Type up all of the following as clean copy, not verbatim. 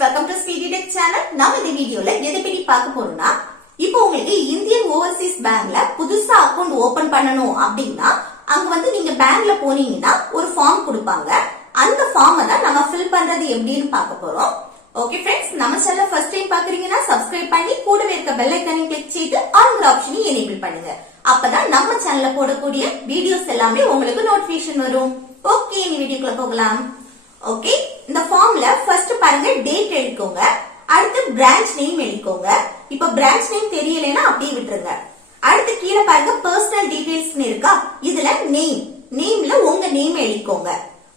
welcome to Speedy Tech channel. நாம இந்த வீடியோல எதை பத்தி பார்க்க போறோம்னா, இப்போ உங்களுக்கு இந்தியன் ஓவர்சீஸ் பேங்க்ல புதுசா அக்கவுண்ட் ஓபன் பண்ணனும் அப்படினா அங்க நீங்க பேங்க்ல போனீங்கன்னா ஒரு ஃபார்ம் கொடுப்பாங்க. அந்த ஃபார்மை தான் நம்ம ஃபில் பண்றது எப்படின்னு பார்க்க போறோம். ஓகே फ्रेंड्स, நம்ம சேனலை ஃபர்ஸ்ட் டைம் பாக்குறீங்கன்னா சப்ஸ்கிரைப் பண்ணி கூடவே இருக்க பெல் ஐகானை கிளிக் செய்து ஆல்ங்கிற ஆப்ஷனை எனேபிள் பண்ணுங்க. அப்பதான் நம்ம சேனல்ல போடக்கூடிய வீடியோஸ் எல்லாமே உங்களுக்கு நோட்டிபிகேஷன் வரும். ஓகே, இந்த வீடியோக்குள்ள போகலாம். ஓகே, இந்த ஃபார்ம்ல ஃபர்ஸ்ட் பாருங்க டேட் எழுதிக்கோங்க. அடுத்து பிரான்ச் நேம் எழுதிக்கோங்க. இப்ப பிரான்ச் நேம் தெரியலனா அப்படியே விட்டுருங்க. அடுத்து கீழே பாருங்க பர்சனல் டீடைல்ஸ் இருக்கா, இதுல நேம்ல உங்க நேம் எழுதிக்கோங்க.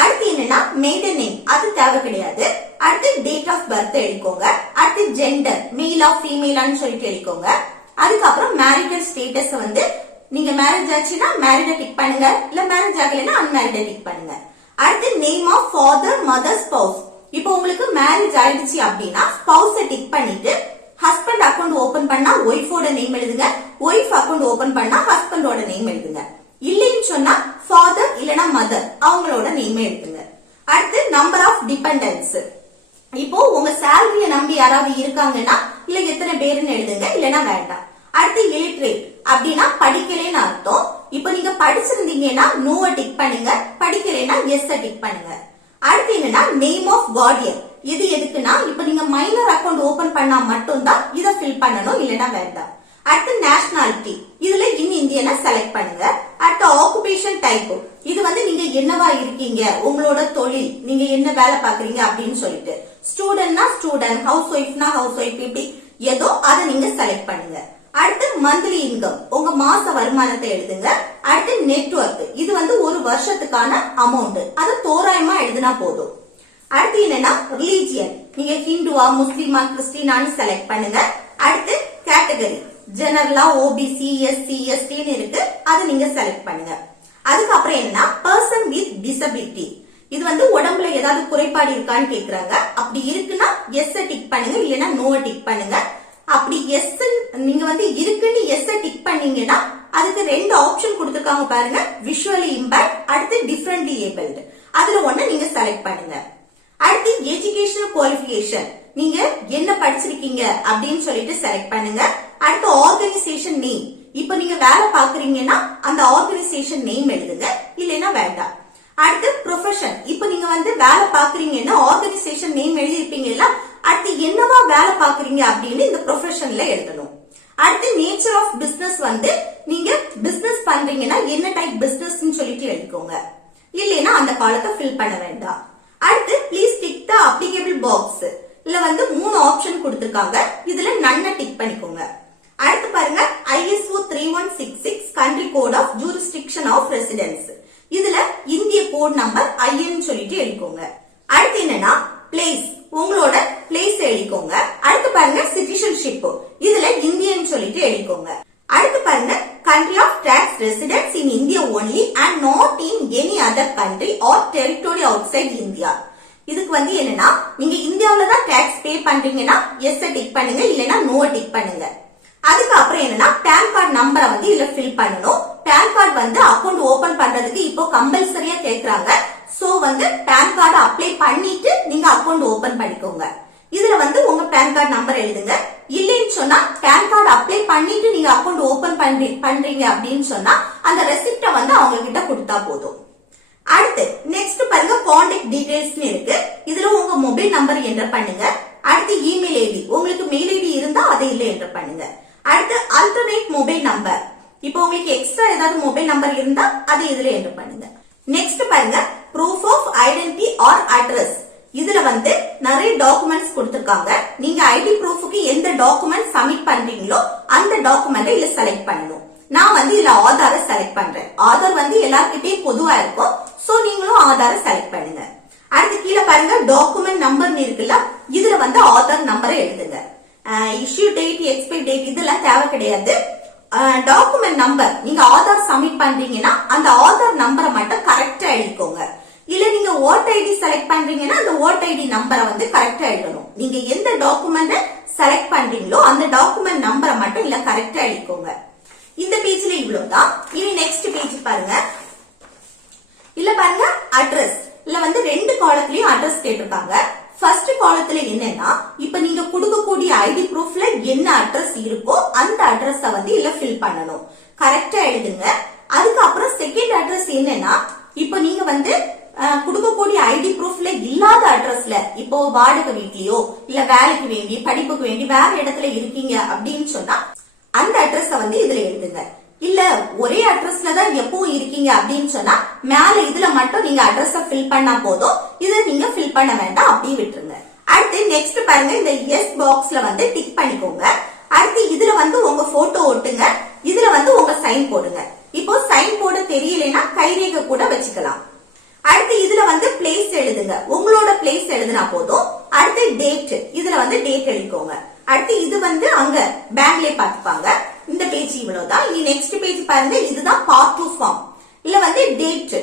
அடுத்து என்னன்னா மெய்டன் நேம், அது தேவை கிடையாது. அடுத்து டேட் ஆஃப் பர்த் எழுதிக்கோங்க. அடுத்து ஜெண்டர், மேலா ஃபீமேலான்னு சொல்லிட்டு எழுதிக்கோங்க. அதுக்கப்புறம் மேரிட்டல் ஸ்டேட்டஸ் நீங்க மேரேஜ் ஆச்சுன்னா மேரிட டிக் பண்ணுங்க, இல்ல மேரேஜ் ஆகலைன்னா அன்மேரிட டிக் பண்ணுங்க. அடுத்து name of father, mother, spouse. இப்போ உங்களுக்கு மேரேஜ் ஆயிடுச்சு அப்படின்னா ஸ்பௌஸ டிக் பண்ணிட்டு ஹஸ்பண்ட் அக்கவுண்ட் ஓபன் பண்ணா ஒய்ஃபோட நேம் எழுதுங்க, ஒய்ஃப் அக்கவுண்ட் ஓபன் பண்ணா ஹஸ்பண்டோட நேம் எழுதுங்க. இல்லைன்னு சொன்னா ஃபாதர் இல்லனா மதர் அவங்களோட நேம் எழுதுங்க. அடுத்து நம்பர் ஆஃப் டிபெண்டன்ஸ். இப்போ உங்க சேலரிய நம்பி யாராவது இருக்காங்கன்னா இல்ல எத்தனை பேருன்னு எழுதுங்க, இல்லனா வேண்டாம். அடுத்து illiterate அப்படின்னா படிக்கலைன்னு அர்த்தம். இப்போ நீங்க படிச்சிருந்தீங்கன்னா நோவ டிக் பண்ணுங்க, படிக்கலைன்னா எஸ் டிக் பண்ணுங்க. அடுத்து என்னன்னா நேம் ஆஃப் கார்டியன். இது எதுக்குன்னா இப்ப நீங்க மைனர் அக்கவுண்ட் ஓபன் பண்ணா மட்டும்தான் இத ஃபில் பண்ணணும், இல்லனா வேண்டாம். அடுத்து நேஷனாலிட்டி, இதுல இந்தியனை செலக்ட் பண்ணுங்க. அடுத்து ஆக்குபேஷன் டைப், இது நீங்க என்னவா இருக்கீங்க, உங்களோட தொழில், நீங்க என்ன வேலை பாக்குறீங்க அப்படின்னு சொல்லிட்டு. ஸ்டூடெண்ட்னா ஸ்டூடெண்ட், ஹவுஸ் ஒய்ஃப்னா ஹவுஸ் ஒய்ஃப், இப்படி ஏதோ அதை நீங்க செலக்ட் பண்ணுங்க. அடுத்து மந்த்லி இன்கம், உங்க மாச வருமானத்தை எழுதுங்க. அடுத்து நெட்வொர்க், இது ஒரு வருஷத்துக்கான அமௌண்ட், அதை தோராயமா எழுதினா போதும். அடுத்து என்னன்னா ரிலீஜியன், நீங்க ஹிந்துவா முஸ்லிமா கிறிஸ்டினான்னு செலக்ட் பண்ணுங்க. அடுத்து கேட்டகரி, ஜெனரலா ஓபிசி எஸ்சி எஸ்டின்னு இருக்கு, அதை நீங்க செலக்ட் பண்ணுங்க. அதுக்கப்புறம் என்னன்னா பர்சன் வித் டிசபிலிட்டி, இது உடம்புல ஏதாவது குறைபாடு இருக்கான்னு கேக்குறாங்க. அப்படி இருக்குன்னா எஸ் டிக் பண்ணுங்க, இல்லைன்னா நோ டிக் பண்ணுங்க. அப்படி எஸ் நீங்க இருக்குன்னு எஸ் டிக் பண்ணீங்கன்னா அதுக்கு ரெண்டு ஆப்ஷன் கொடுத்திருக்காங்க பாருங்க, விஷுவலி இம்பேர்ட், அடுத்து டிஃபரண்ட்லி ஏபிள்டு. அதுல ஒண்ணு நீங்க செலக்ட் பண்ணுங்க. அடுத்து எஜுகேஷனல் குவாலிஃபிகேஷன், நீங்க என்ன படிச்சிருக்கீங்க அப்படின்னு சொல்லிட்டு செலக்ட் பண்ணுங்க. அடுத்து ஆர்கனைசேஷன் நேம், இப்ப நீங்க வேலை பாக்குறீங்கன்னா அந்த ஆர்கனைசேஷன் நேம் எழுதுங்க, இல்லைன்னா வேண்டாம். அடுத்து ப்ரொஃபஷன், இப்ப நீங்க வேலை பாக்குறீங்கன்னா ஆர்கனைசேஷன் நேம் எழுதிருப்பீங்கல்ல, அடுத்து என்னவா வேலை பாக்குறீங்க அப்படின்னு இந்த ப்ரொஃபஷன்ல எழுதணும். அடுத்து நேச்சர் ஆஃப் பிசினஸ், நீங்க பிசினஸ் பண்றீங்கன்னா என்ன டைப் பிசினஸ் சொல்லிட்டு எழுதிக்கோங்க, இல்லைன்னா அந்த காலத்தை ஃபில் பண்ண வேண்டாம். அடுத்து please tick the applicable box, இதுல 3 ஆப்ஷன் கொடுத்திருக்காங்க, இதுல நன்ன டிக் பண்ணிக்கோங்க. அடுத்து பாருங்க ISO 3166 country code of jurisdiction of residence, இதுல இந்திய கோட் நம்பர் IN சொல்லிட்டு எழுதிக்கோங்க. அடுத்து என்னன்னா பிளேஸ், உங்களோட பிளேஸ் எழுதிக்கோங்க. அடுத்து பாருங்க சிட்டிசன்ஷிப், இதுல இந்தியன் சொல்லிட்டு எழுதிக்கோங்க. அடுத்து பாருங்க country of tax residence in India only and not in any other country or territory outside India. இதுக்கு என்னன்னா நீங்க இந்தியாவில தான் டாக்ஸ் பே பண்றீங்கன்னா எஸ் டிக் பண்ணுங்க, இல்லைன்னா நோ டிக் பண்ணுங்க. அதுக்கப்புறம் என்னன்னா பேன் கார்டு நம்பரை இதுல ஃபில் பண்ணணும். பேன் கார்டு அக்கவுண்ட் ஓபன் பண்றதுக்கு இப்போ கம்பல்சரியா கேக்குறாங்க. சோ பேன் கார்டு அப்ளை பண்ணிட்டு நீங்க அக்கவுண்ட் ஓபன் பண்ணிக்கோங்க. இதுல உங்க பேன் கார்டு நம்பர் எழுதுங்க. இல்லைன்னு சொன்னா பேன் கார்டு அப்ளை பண்ணிட்டு நீங்க அக்கவுண்ட் ஓபன் பண்றீங்க அப்படின்னு சொன்னா அந்த ரெசிப்ட அவங்க கிட்ட கொடுத்தா போதும். அடுத்து நெக்ஸ்ட் பாருங்க கான்டாக்ட் டீடைல்ஸ் இருக்கு, இதுல உங்க மொபைல் நம்பர் என்டர் பண்ணுங்க. அடுத்து இமெயில் ஐடி, உங்களுக்கு மெயில் ஐடி இருந்தா அதை இல்ல என்டர் பண்ணுங்க. அடுத்து ஆல்டர்னேட் மொபைல் நம்பர், இப்போ உங்களுக்கு எக்ஸ்ட்ரா ஏதாவது மொபைல் நம்பர் இருந்தா அதை இதுல என்டர் பண்ணுங்க. நெக்ஸ்ட் பாருங்க proof of identity or address, இதுல நிறைய டாக்குமெண்ட்ஸ் கொடுத்திருக்காங்க. நீங்க ஐடி ப்ரூஃபுக்கு எந்த டாக்குமெண்ட் சப்மிட் பண்றீங்களோ அந்த டாக்குமெண்ட் இதுல செலக்ட் பண்ணணும். நான் இதுல ஆதார செலக்ட் பண்றேன். ஆதார் எல்லார்கிட்டயும் பொதுவா இருக்கும், சோ நீங்களும் ஆதார செலக்ட் பண்ணுங்க. அடுத்து கீழே பாருங்க டாக்குமெண்ட் நம்பர் இருக்குல்ல, இதுல ஆதார் நம்பரை எழுதுங்க. இஷ்யூ டேட், எக்ஸ்பைரி டேட் இதெல்லாம் தேவை கிடையாது. டாக்குமெண்ட் நம்பர், நீங்க ஆதார் சப்மிட் பண்றீங்கன்னா அந்த ஆதார் நம்பரை மட்டும் கரெக்டா எழுதிக்கோங்க. இல்ல நீங்க ஓட் ஐடி செலக்ட் பண்றீங்கன்னா அந்த ஓட் ஐடி நம்பரை கரெக்டா எழுதணும். நீங்க எந்த டாக்குமெண்ட் செலக்ட் பண்றீங்களோ அந்த டாக்குமெண்ட் நம்பரை மட்டும் இல்ல கரெக்டா எழுதிக்கோங்க. இந்த பேஜ்ல இவ்வளவுதான். இனி நெக்ஸ்ட் பேஜ் பாருங்க. இல்ல பாருங்க அட்ரஸ், இல்ல ரெண்டு காலத்திலயும் அட்ரஸ் கேட்டிருக்காங்க. ஃபர்ஸ்ட் காலத்துல என்னன்னா இப்ப நீங்க கொடுக்கக்கூடிய ஐடி ப்ரூஃப்ல என்ன அட்ரஸ் இருக்கோ அந்த அட்ரஸ வந்து இல்ல ஃபில் பண்ணணும். கரெக்டா எழுதுங்க. அதுக்கப்புறம் செகண்ட் அட்ரஸ் என்னன்னா இப்ப நீங்க வந்து கொடுக்கக்கூடிய ஐடி ப்ரூஃப்ல இல்லாத அட்ரஸ்ல இப்போ வாடகை வீட்லயோ இல்ல வேலைக்கு வேண்டி படிப்புக்கு வேண்டி வேற இடத்துல இருக்கீங்க அப்படின்னு சொன்னா அந்த அட்ரஸ வந்து இதுல எழுதுங்க. இல்ல ஒரே அட்ரஸ்ல தான் எப்பவும் இருக்கீங்க அப்படின்னு சொன்னா மேல இதுல மட்டும் நீங்க அட்ரஸ ஃபில் பண்ணா போதும், இதை நீங்க ஃபில் பண்ண வேண்டாம், அப்படியே விட்டுருங்க. அடுத்து நெக்ஸ்ட் பாருங்க, இந்த எஸ் பாக்ஸ்ல வந்து டிக் பண்ணிக்கோங்க. அடுத்து இதுல வந்து உங்க போட்டோ ஒட்டுங்க, இதுல வந்து உங்க சைன் போடுங்க. இப்போ சைன் போட தெரியலனா கைரேகை கூட வச்சுக்கலாம். அடுத்து இதுல வந்து பிளேஸ் எழுதுங்க, உங்களோட பிளேஸ் எழுதுனா போதும். அடுத்து டேட், இதுல வந்து டேட் எழுதிக்கோங்க. அடுத்து இது வந்து அங்க பேங்க்லயே பாத்துப்பாங்க. இந்த பேஜ் இவ்வளவுதான். இனி நெக்ஸ்ட் பேஜ் பாருங்க, இதுதான் பார்ட் 2 ஃபார்ம். இல்ல வந்து டேட்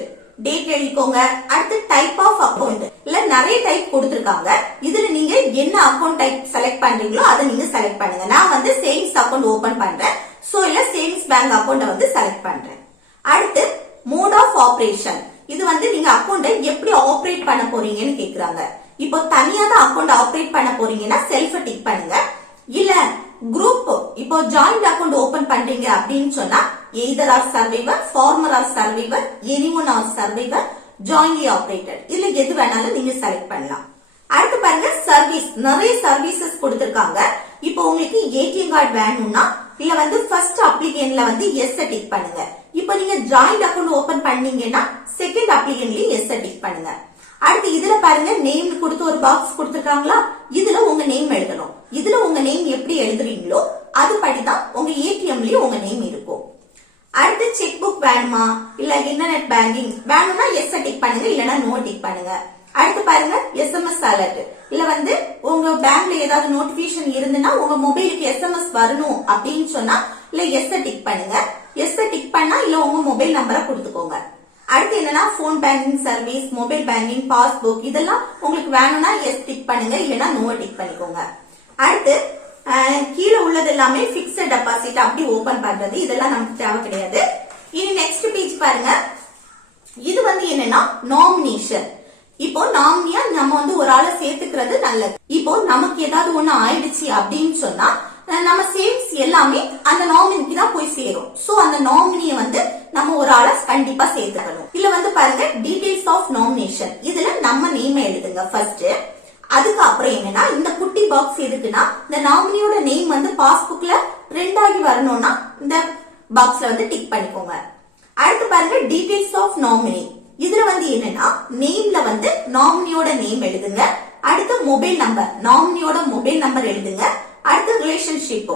எழுதிக்கோங்க. அடுத்து டைப் ஆஃப் அக்கௌண்ட், இல்ல நிறைய டைப் கொடுத்திருக்காங்க. இதுல நீங்க என்ன அக்கௌண்ட் டைப் செலக்ட் பண்றீங்களோ அதை நீங்க செலக்ட் பண்ணுங்க. நான் வந்து சேவிங்ஸ் அக்கௌண்ட் ஓபன் பண்றேன், சோ இல்ல சேவிங்ஸ் பேங்க் அக்கௌண்ட் வந்து செலக்ட் பண்றேன். அடுத்து மோட் ஆஃப் ஆபரேஷன், இது வந்து நீங்க அக்கௌண்ட எப்படி ஆபரேட் பண்ண போறீங்கன்னு கேக்குறாங்க. இப்போ தனியா தான் அக்கௌண்ட் ஆபரேட் பண்ண போறீங்கன்னா செல்ஃப் டிக் பண்ணுங்க. இல்ல குரூப், இப்போ ஜாயிண்ட் அக்கௌண்ட் ஓபன் பண்றீங்க அப்படின்னு சொன்னா either or survivor, former or survivor, anyone or survivor, jointly operated, இல்ல எது வேணாலும் நீங்க செலக்ட் பண்ணலாம். அடுத்து பாருங்க சர்வீஸ், நிறைய சர்வீசஸ் கொடுத்திருக்காங்க. இப்போ உங்களுக்கு ஏடிஎம் கார்டு வேணும்னா இல்ல வந்து ஃபர்ஸ்ட் அப்ளிகேஷன்ல வந்து எஸ் டிக் பண்ணுங்க. இப்போ நீங்க ஜாயிண்ட் அக்கௌண்ட் ஓபன் பண்ணீங்கன்னா செகண்ட் அப்ளிகேஷன்லயும் எஸ் டிக் பண்ணுங்க. அடுத்து இதுல பாருங்க நேம் கொடுத்து ஒரு பாக்ஸ் கொடுத்திருக்காங்களா, இதுல உங்க நேம் எழுதணும். இதுல உங்க நேம் எப்படி எழுதுறீங்களோ அதுபடிதான் உங்க ஏடிஎம்லயும் உங்க நேம் இருக்கும். அடுத்து செக் புக் வேணுமா இல்ல இன்டர்நெட் பேங்கிங் வேணும்னா எஸ் டிக் பண்ணுங்க, இல்லனா நோ டிக் பண்ணுங்க. அடுத்து பாருங்க எஸ்எம்எஸ் அலர்ட், இல்ல வந்து உங்க பேங்க்ல ஏதாவது நோட்டிபிகேஷன் இருந்துன்னா உங்க மொபைலுக்கு எஸ்எம்எஸ் வரணும் அப்படின்னு சொன்னா இல்ல எஸ் டிக் பண்ணுங்க. எஸ் டிக் பண்ணா இல்ல உங்க மொபைல் நம்பரை கொடுத்துக்கோங்க. அடுத்து என்னன்னா phone banking service, mobile banking, passbook, இதெல்லாம் உங்களுக்கு வேணும்னா எஸ் டிக் பண்ணுங்க, இல்லனா நோ டிக் பண்ணிக்கோங்க. அடுத்து கீழே உள்ளது எல்லாமே பிக்ஸட் டெபாசிட் அப்படி ஓபன் பண்றது, இதெல்லாம் நமக்கு தேவை கிடையாது. இனி நெக்ஸ்ட் பேஜ் பாருங்க, இது வந்து என்னன்னா நாமினேஷன். இப்போ நாமினியா நம்ம வந்து ஒரு ஆளை சேர்த்துக்கிறது நல்லது. இப்போ நமக்கு ஏதாவது ஒண்ணு ஆயிடுச்சு அப்படின்னு சொன்னா நம்ம சேவிங்ஸ் எல்லாமே அந்த நாமினிக்கு தான் போய் சேரும். சோ அந்த நாமினியை வந்து நம்ம ஒரு ஆளை கண்டிப்பா சேர்த்துக்கணும். இல்ல வந்து பாருங்க டீடைல்ஸ் ஆஃப் நாமினேஷன், இதுல நம்ம நேம் எழுதுங்க ஃபர்ஸ்ட். அதுக்கப்புறம் என்னன்னா இந்த குட்டி பாக்ஸ் எதுக்குன்னா இந்த நாமினியோட நேம் வந்து பாஸ்புக்ல ரெண்டாகி வரணும்னா இந்த பாக்ஸ்ல வந்து டிக் பண்ணிக்கோங்க. அடுத்து பாருங்க டீடைல்ஸ் ஆஃப் நாமினி, இதுல வந்து என்னன்னா நேம்ல வந்து நாமினியோட நேம் எழுதுங்க. அடுத்து மொபைல் நம்பர், நாமினியோட மொபைல் நம்பர் எழுதுங்க. அடுத்து ரிலேஷன்ஷிப்,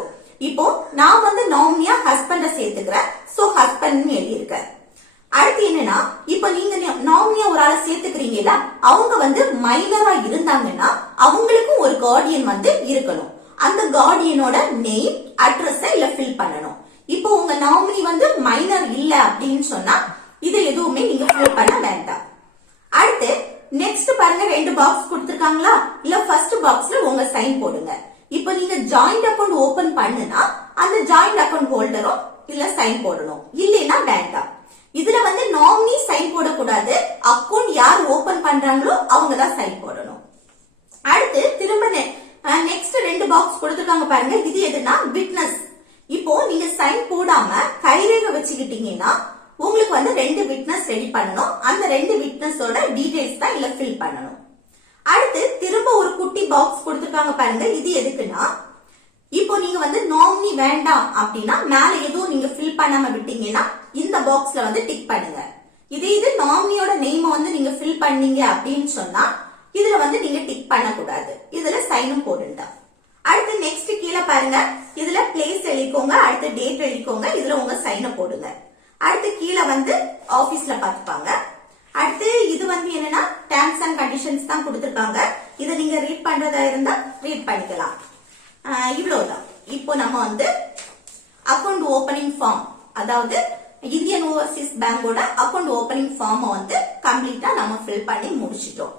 இப்போ நான் வந்து நாமினியா ஹஸ்பண்ட சேர்த்துக்கிறேன், சோ ஹஸ்பண்ட் எழுதியிருக்கேன். அடுத்து என்னன்னா இப்ப நீங்க நாமினியா ஒரு ஆளை சேர்த்துக்கிறீங்களா, அவங்க வந்து மைனரா இருந்தாங்கன்னா அவங்களுக்கும் ஒரு கார்டியன் வந்து இருக்கணும். அந்த கார்டியனோட நேம் அட்ரஸ் இல்ல ஃபில் பண்ணணும். இப்போ உங்க நாமினி வந்து மைனர் இல்ல அப்படின்னு சொன்னா இது எதுவுமே நீங்க ஃபில் பண்ண வேண்டாம். அடுத்து நெக்ஸ்ட் பாருங்க, ரெண்டு பாக்ஸ் கொடுத்திருக்காங்களா, இல்ல ஃபர்ஸ்ட் பாக்ஸ்ல உங்க சைன் போடுங்க. இப்போ நீங்க ஜாயிண்ட் அக்கௌண்ட் ஓபன் பண்ணுனா அந்த ஜாயிண்ட் அக்கௌண்ட் ஹோல்டரும் இல்ல சைன் போடணும், இல்லைன்னா வேண்டாம். இதுல வந்து நாமினி சைன் போடக்கூடாது, அக்கௌண்ட் யார் ஓபன் பண்றாங்களோ அவங்க தான் சைன் போடணும். அடுத்து திரும்ப நெக்ஸ்ட் ரெண்டு பாக்ஸ் கொடுத்திருக்காங்க பாருங்க, இது எதுனா விட்னஸ். இப்போ நீங்க சைன் போடாம கைரேகை வச்சுக்கிட்டீங்கன்னா உங்களுக்கு வந்து ரெண்டு விட்னஸ் ரெடி பண்ணணும். அந்த ரெண்டு விட்னஸோட டீடைல்ஸ் தான் இல்ல ஃபில் பண்ணணும். அடுத்து திரும்ப ஒரு குட்டி பாக்ஸ் கொடுத்திருக்காங்க பாருங்க, இது எதுக்குன்னா இப்போ நீங்க வந்து நாமினி வேண்டாம் அப்படின்னா மேல எதுவும் நீங்க ஃபில் பண்ணாம விட்டீங்கன்னா இந்த பாக்ஸ்ல வந்து டிக் பண்ணுங்க. இது நாமினியோட நேம் வந்து நீங்க ஃபில் பண்ணீங்க அப்படின்னு சொன்னா இதுல வந்து நீங்க டிக் பண்ண கூடாது, இதுல சைனும் போடுங்க. அடுத்து நெக்ஸ்ட் கீழே பாருங்க, இதுல பிளேஸ் எழுதிக்கோங்க, அடுத்து டேட் எழுதிக்கோங்க, இதுல உங்க சைனை போடுங்க. அடுத்து கீழே வந்து ஆபீஸ்ல பாத்துப்பாங்க. அடுத்து இது வந்து என்னன்னா டேர்ம்ஸ் அண்ட் கண்டிஷன்ஸ் தான் கொடுத்திருக்காங்க, இதை நீங்க ரீட் பண்றதா இருந்தா ரீட் பண்ணிக்கலாம். இவ்வளவுதான். இப்போ நம்ம வந்து அக்கௌண்ட் ஓபனிங் ஃபார்ம், அதாவது இந்தியன் ஓவர்சீஸ் பேங்கோட அக்கௌண்ட் ஓபனிங் ஃபார்ம் வந்து கம்ப்ளீட்டா நம்ம ஃபில் பண்ணி முடிச்சிட்டோம்.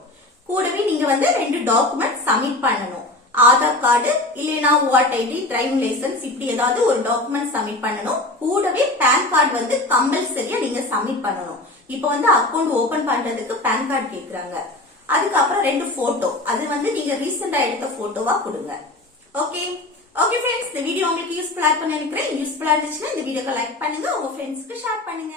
கூடவே நீங்க வந்து ரெண்டு டாக்குமெண்ட் சப்மிட் பண்ணணும். ஆதார் கார்டு இல்லைனா வாட் ஐடி, டிரைவிங் லைசன்ஸ், இப்படி ஏதாவது ஒரு டாக்குமெண்ட் சப்மிட் பண்ணணும். கூடவே பேன் கார்டு வந்து கம்பல்சரியா நீங்க சப்மிட் பண்ணணும். இப்போ வந்து அக்கௌண்ட் ஓபன் பண்றதுக்கு பேன் கார்டு கேக்குறாங்க. அதுக்கப்புறம் 2 போட்டோ, அது வந்து நீங்க ரீசெண்டா எடுத்த போட்டோவா கொடுங்க. ஓகே ஓகே ஃப்ரெண்ட்ஸ், இந்த வீடியோ உங்களுக்கு யூஸ்ஃபுல்லா இருக்கும்னு நினைக்கிறேன். யூஸ்ஃபுல்லா இருந்துச்சுன்னா இந்த வீடியோக்கு லைக் பண்ணுங்க, உங்க ஃப்ரெண்ட்ஸ்க்கு ஷேர் பண்ணுங்க.